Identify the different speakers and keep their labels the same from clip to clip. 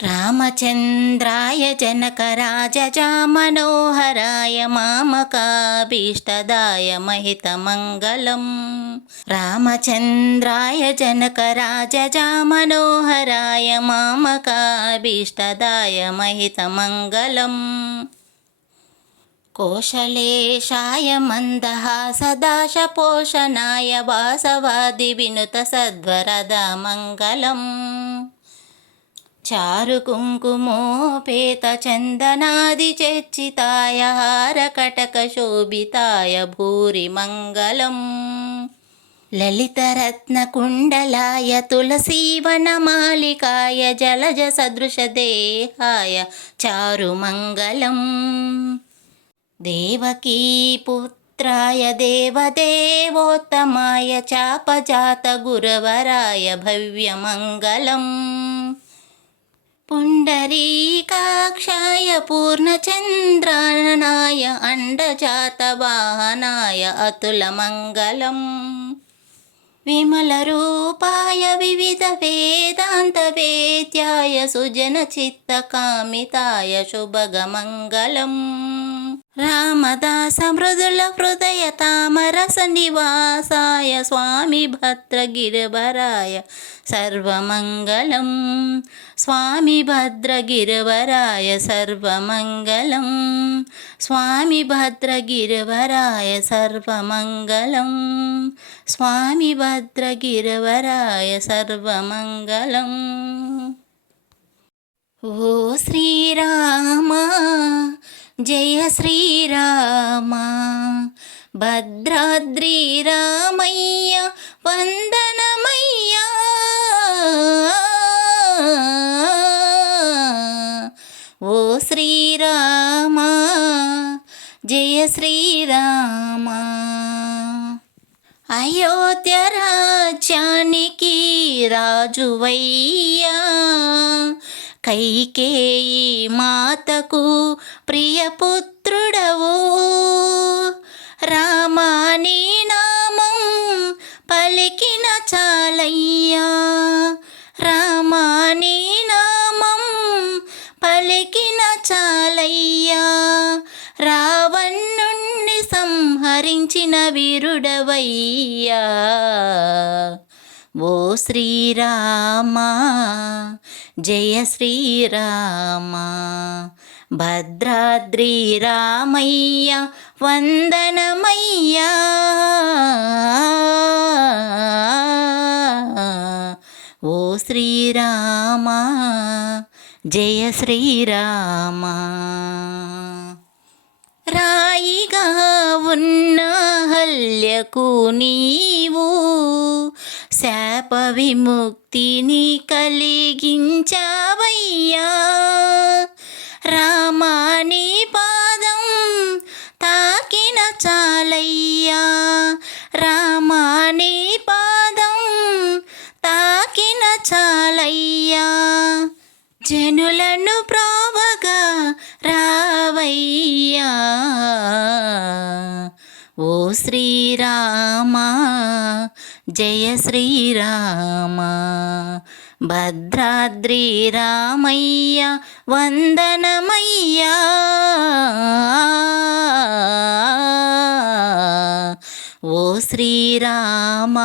Speaker 1: రామచంద్రాయ జనకరాజజామనోహరాయ మామకాభీష్టదాయ మహితమంగళం. రామచంద్రాయ జనకరాజజామనోహరాయ మామకాభీష్టదాయ మహితమంగళం. కోశలేషాయ మందహాసదాశపోషణాయ వాసవాది వినుత సద్వరద మంగళం. చారు కుంకుమోపేత చందనాది చర్చితాయ హారకటక శోభితాయ భూరి మంగళం. లలితరత్నకుండలాయ తులసీవనమాలికాయ జలజ సదృశదేహాయ చారుమంగళం దేవకీ పుత్రాయ దేవదేవోత్తమాయ చాపజాత గురవరాయ భవ్యమంగళం పుండరీకాక్షాయ పూర్ణచంద్రాననాయ అండజాతవాహనాయ అతులమంగళం విమలరూపాయ రామదాస మృదుల హృదయ తామరస నివాసాయ స్వామి భద్రగిరివరాయ సర్వమంగళం. స్వామి భద్రగిరివరాయ సర్వమంగళం. స్వామి భద్రగిరివరాయ సర్వమంగళం. స్వామి భద్రగిరివరాయ సర్వమంగళం. ఓ శ్రీరామా జయ శ్రీరామ. భద్రాద్రి రామయ్య వందనమయ్యా. ఓ శ్రీరామ జయ శ్రీరామ. అయోధ్య రాజ్యానికి రాజువయ్యా. కైకేయి మాతకు ప్రియపుత్రుడవు. రామాని నామం పలికిన చాలయ్యా. రామాని నామం పలికిన చాలయ్యా. రావణుణ్ణి సంహరించిన వీరుడవయ్యా. ఓ శ్రీరామా జయ శ్రీరామ. భద్రాద్రి రామయ్య వందనమయ్యా. ఓ శ్రీరామ జయ శ్రీరామ. రాయిగా ఉన్న హల్యకు నీవు శాప విముక్తిని కలిగించావయ్యా. రామాని పాదం తాకిన చాలయ్యా. రామాని పాదం తాకిన చాలయ్యా. జనులను ఓ శ్రీరామ జయ శ్రీరామ. భద్రాద్రి రామయ్య వందనమయ్యా. ఓ శ్రీరామ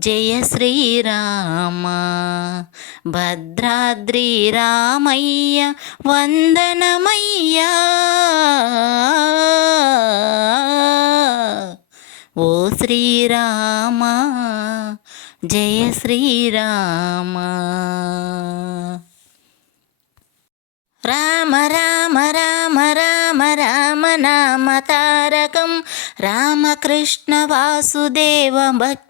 Speaker 1: జయ శ్రీరామ. భద్రాద్రి రామయ్య వందనమయ్యా. ఓ శ్రీరామ జయ శ్రీరామ. రామ రామ రామ రామ రామ నామ తారకం. రామకృష్ణ వాసుదేవ భక్తి.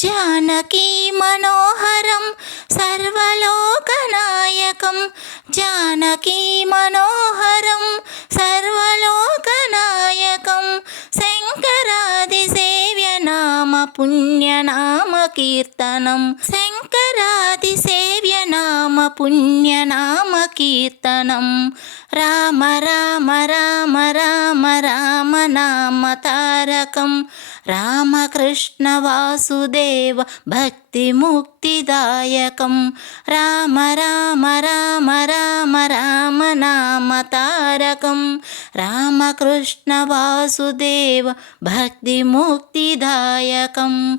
Speaker 1: జానకీ మనోహరం సర్వలోకనాయకం జానకీ మనోహరం సర్వలోకనాయకం శంకరాది సేవ్య నామ పుణ్యనామ కీర్తనం శంకరాది సేవ్య రామ పుణ్యనామ కీర్తనం రామ రామ రామ రామ రామ నామ తారకం. రామకృష్ణ వాసుదేవ భక్తి ముక్తిదాయకం. రామ రామ రామ రామ రామ నామ తారకం. రామకృష్ణ వాసుదేవ భక్తి ముక్తిదాయకం.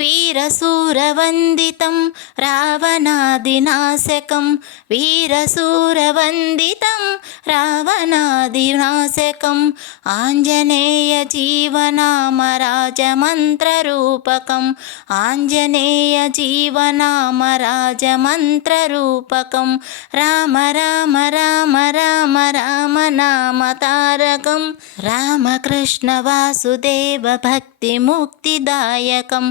Speaker 1: वीरसूरवन्दितं रावणादिनाशकं वीरसूरवन्दितं रावणादिनाशकम् आञ्जनेयजीवनामराजमन्त्ररूपकम् आञ्जनेयजीवनामराजमन्त्ररूपकं राम राम राम राम राम नाम तारकं रामकृष्णवासुदेवभक्तिमुक्तिदायकम्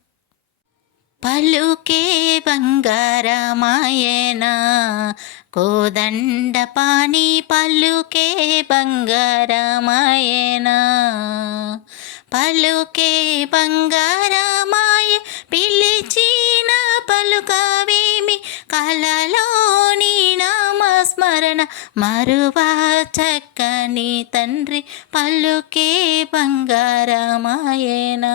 Speaker 1: పలుకే బంగారమాయనా కోదండ పాని పలుకే బంగారమాయనా. పలుకే బంగారమాయ పిలిచిన పలుకవేమి కలలోని నామస్మరణ మరువా చక్కని తండ్రి పలుకే బంగారమాయనా.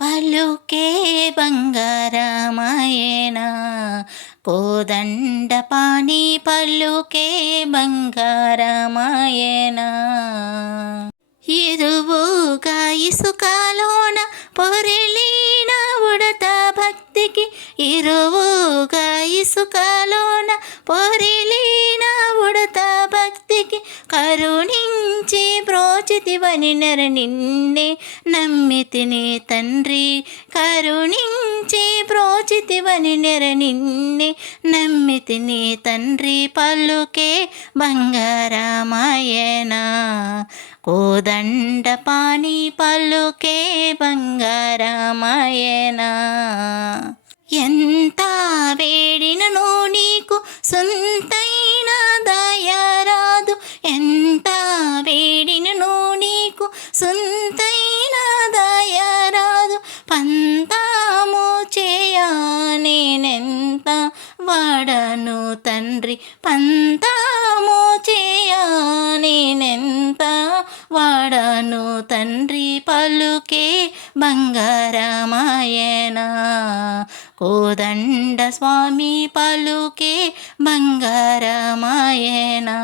Speaker 1: పలుకే బంగారమాయణ కోదండ పాణి పలుకే బంగారమాయణ ఇరువుగా ఇసుకలోన పొరిలీన ఉడత భక్తికి ఇరువుగా ఇసుకలోన పొరలీ కరుణించి ప్రోచితివని నెర నిన్నే నమ్మితిని తండ్రి. కరుణించి ప్రోచితివని నెర నిన్నే నమ్మితిని తండ్రి. పలుకే బంగారమాయణ కోదండ పాణి పలుకే బంగారమాయణ. ఎంత వేడినను నీకు సొంతైన దయా ఎంత వేడినను నీకు సొంతైన దయరాదు. పంతాము చేయా నేనెంత వాడను తండ్రి. పంతాము చేయా నేనెంత వాడను తండ్రి. పలుకే బంగారమాయనా కోదండ స్వామి పలుకే బంగారమాయనా.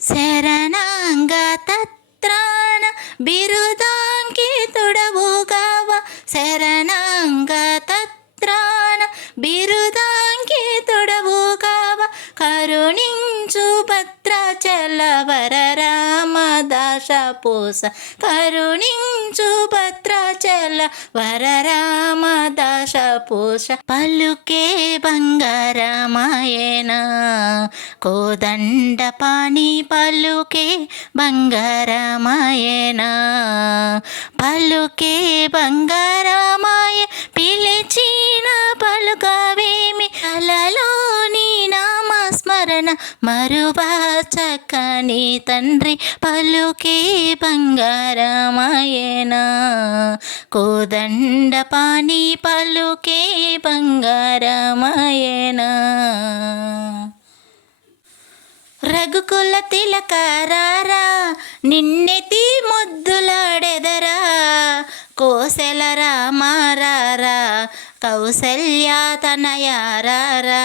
Speaker 1: శరణాంగ తత్రాణ బిరుదాంకి బిరుదాంకితుడవుగావ శరణాంగ తత్రాణ బిరుదాంకి బిరుదాంకితుడవుగావ కరుణించు భద్రాచల వర రామదాస కరుణించు భద్రాచల వరరామ రామదాస పలుకే బంగారమాయణ కోదండ పాణి పలుకే బంగారమాయణ పలుకే బంగారమాయ పిలిచిన పలుకవేమి అలలోని స్మరణ మరువా చక్కని తండ్రి పలుకే బంగారమాయనా కోదండ పాని పలుకే బంగారమాయనా రఘుకుల తిలకారారా నిన్నెతి ముద్దులాడెదరా కోసెల రామారారా కౌసల్యా తనయారారా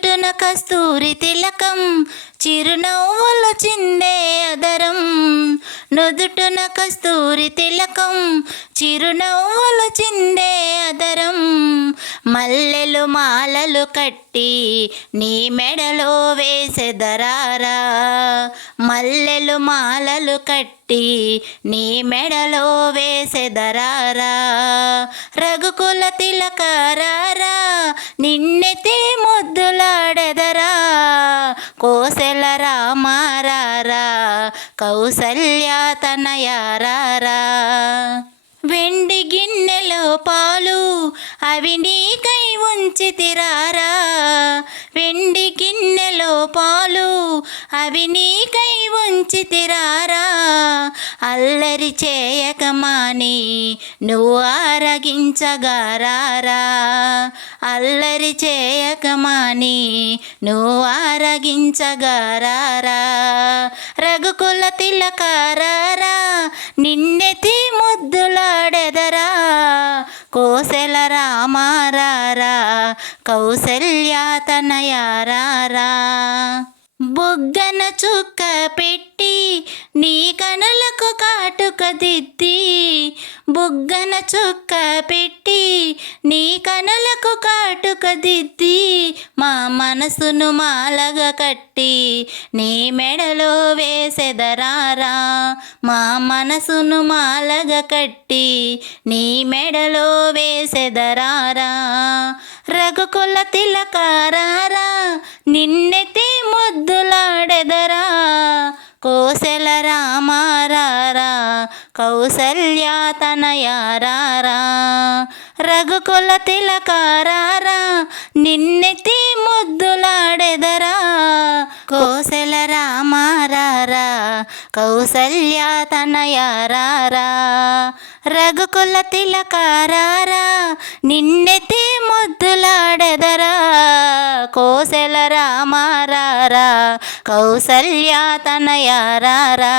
Speaker 1: నుదుటున కస్తూరి తిలకం చిరునవ్వుల చిందే అదరం. నుదుటున కస్తూరి తిలకం చిరునవ్వుల చిందే అదరం. మల్లెలు మాలలు కట్టి నీ మెడలో వేసెదరారా మల్లెలు మాలలు కట్టి నీ మెడలో వేసెదరారా రఘుకుల తిలకారారా నిన్నెతే కౌసల్యాతనయారారా వెండి గిన్నెలో పాలు అవి నీకై ఉంచితిరారా. వెండి గిన్నెలో పాలు అవి నీకై ఉంచితిరారా. అల్లరి చేయకమాని నువ్వు ఆరగించగారారా? అల్లరి చేయకమాని నువ్వు ఆరగించగారారా? రఘుకుల తిలకారారా నిన్నెతి ముద్దులాడెదరా? కోసెల రామారారా కౌసల్యాతనయారారా బుగ్గన చుక్క పెట్టి నీ కనులకు కాటుక దిద్ది బుగ్గన చుక్క పెట్టి నీ కనులకు కాటుక దిద్ది మా మనసును మాలగా కట్టి నీ మెడలో వేసెదరారా మా మనసును మాలగా కట్టి నీ మెడలో వేసెదరారా. రఘుకుల తిలకారారా నిన్నెతి ముద్దులాడెదరా కోసెల రామారారా కౌసల్య తనయారారా. రఘుకుల తిలకారారా నిన్నెతి ముద్దులాడెదరా కోసెల రామారారా కౌసల్య తనయారారా. రఘుకుల తిలకారారా నిన్నెతి ముద్దులాడెదరా కోసెల రామారారా కౌసల్యా తనయారారా